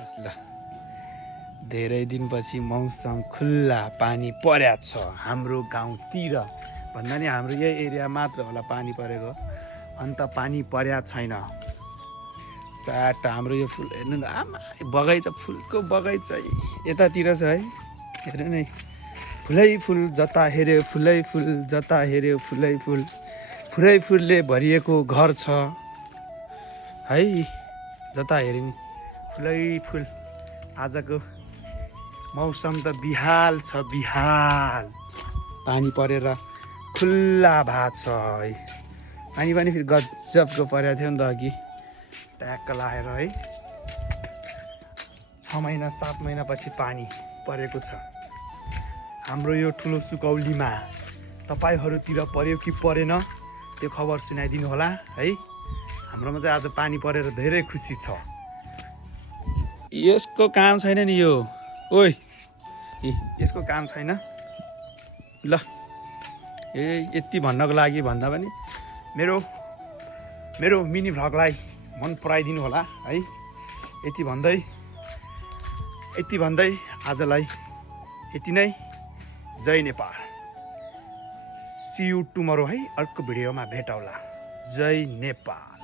हेर्नुहोस् ल धेरै दिनपछि मौसम खुल्ला पानी पर्या छ हाम्रो गाउँतिर भन्दा नि हाम्रो यही एरिया मात्र होला पानी परेको अन्त पानी पर्या छैन साट हाम्रो यो फुल हेर्नु न आमा बगैँचा फुलको बगैँचा यतातिर छ है हेर्नु नै फुलै फुल जता हेऱ्यो फुलै फुल जता हेऱ्यो फुलै फुल फुलै फुलले भरिएको घर छ है जता हेऱ्यो नि फुलै फुल आजको मौसम त बिहाल छ बिहाल पानी परेर खुल्ला भएको छ है पानी पनि फेरि गजबको परेको थियो नि त अघि ट्याक्क लाएर है 6 महिना 7 महिना पछि पानी परेको छ हाम्रो यो ठुलो सुकौलीमा तपाईहरुतिर पर्यो कि परेन त्यो खबर सुनाइदिनु होला है हाम्रोमा चाहिँ आज पानी परेर धेरै खुसी छ यसको काम छैन नि यो ओइ यसको काम छैन ल यति भन्नको लागि भन्दा पनि मेरो मिनी भ्लगलाई मन पराइदिनु होला है यति भन्दै आजलाई यति नै जय नेपाल सी यू टुमरो है अर्को भिडियोमा भेटौँला जय नेपाल।